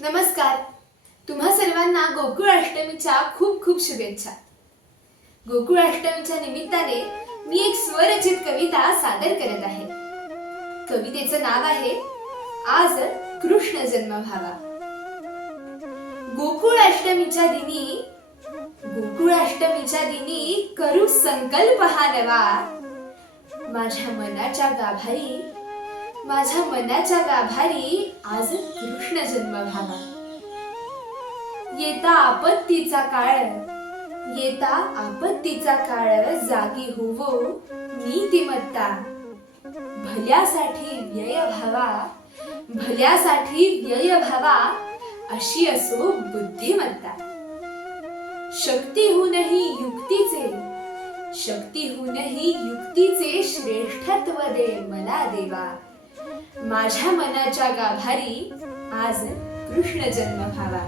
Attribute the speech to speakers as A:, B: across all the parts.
A: नमस्कार. तुम्हा सर्वांना गोकुळ अष्टमीच्या खूप खूप शुभेच्छा. गोकुळ अष्टमीच्या निमित्ताने मी एक स्वरचित कविता सादर करत आहे. कवितेचं नाव आहे आज कृष्ण जन्म व्हावा. गोकुळ अष्टमीच्या दिनी गोकुळ अष्टमीच्या दिनी करू संकल्प हा नवा. माझ्या मनाच्या गाभारी माझ्या मनाच्या गाभारी आज कृष्ण जन्म व्हावा येता आपत्तीचा काळ येता आपत्तीचा काळ जागी होवो नीतिमत्ता. भल्यासाठी व्यय व्हावा भल्यासाठी व्यय व्हावा अशी असो बुद्धिमत्ता. शक्तीहूनही युक्तीचे शक्तीहूनही युक्तीचे श्रेष्ठत्व दे मला देवा. माझ्या मनाच्या गाभारी आज कृष्ण जन्म व्हावा.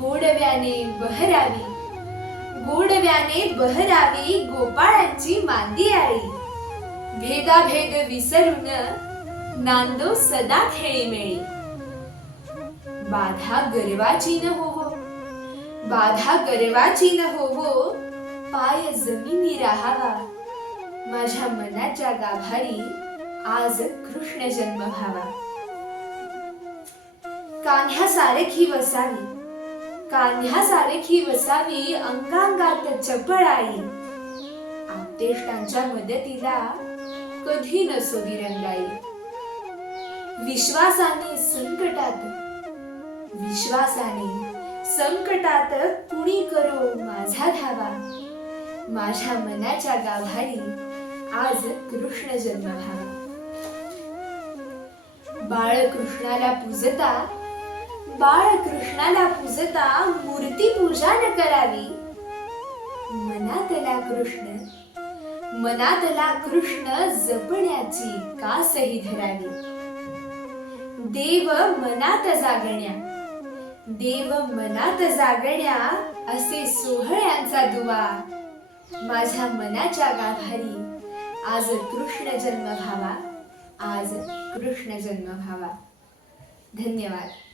A: गोडव्याने बहरावी गोडव्याने बहरावी गोपाळांची मांदी आळी भेदाभेद विसरून नांदो सदा खेळीमेळी बाधा गर्वाची न होवो बाधा गर्वाची न होवो पाय जमिनी राहावा. माझ्या मनाच्या गाभारी आज कृष्ण जन्म व्हावा कान्ह्या सारखी वसावी. कान्ह्या सारखी वसावी अंगांगात चपळाई. आप्तेष्टांच्या मदतीला कधी नसो विरंगाई. विश्वासाने संकटात विश्वासाने संकटात कुणी करो माझा धावा. माझ्या मनाच्या गाभारी आज कृष्ण जन्म व्हावा बाळकृष्णाला पूजता बाळकृष्णाला पूजता मूर्ती पूजा न करावी. मनातला कृष्ण मनातला कृष्ण जपण्याची कासही धरावी. देव मनात जागण्या देव मनात जागण्या असे सोहळ्यांचा दुवा. माझ्या मनाच्या गाभारी आज कृष्ण जन्म व्हावा. आज कृष्ण जन्म व्हावा. धन्यवाद.